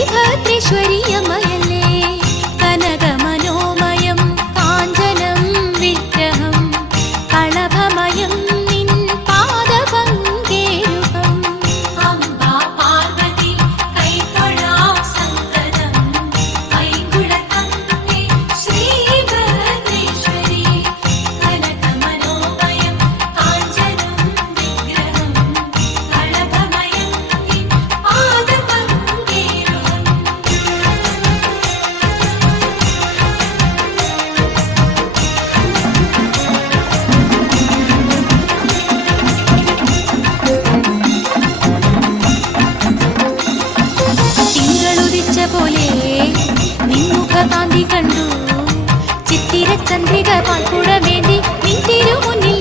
ശ്രീഭദ്രേശ്വരി അമ്മയല്ലേ കനകമനോമയം കാഞ്ചനം വിഗ്രഹം കളഭമയം നിൻ പാദപങ്കേരുകം അംബാ പാർവതി കൈതൊഴാം സങ്കടം കൈകുളത്തമ്മേ ശ്രീഭദ്രേശ്വരി കനകമനോമയം കാഞ്ചനം വിഗ്രഹം കളഭമയം നിൻ പാദപങ്കേരുകം തിങ്കളുദിച്ച പോലെ നിൻമുഖകാന്തി കണ്ടു ചിത്തിരചന്ദ്രിക പാൽക്കുടമേന്തി നിൻ തിരുമുന്നിൽ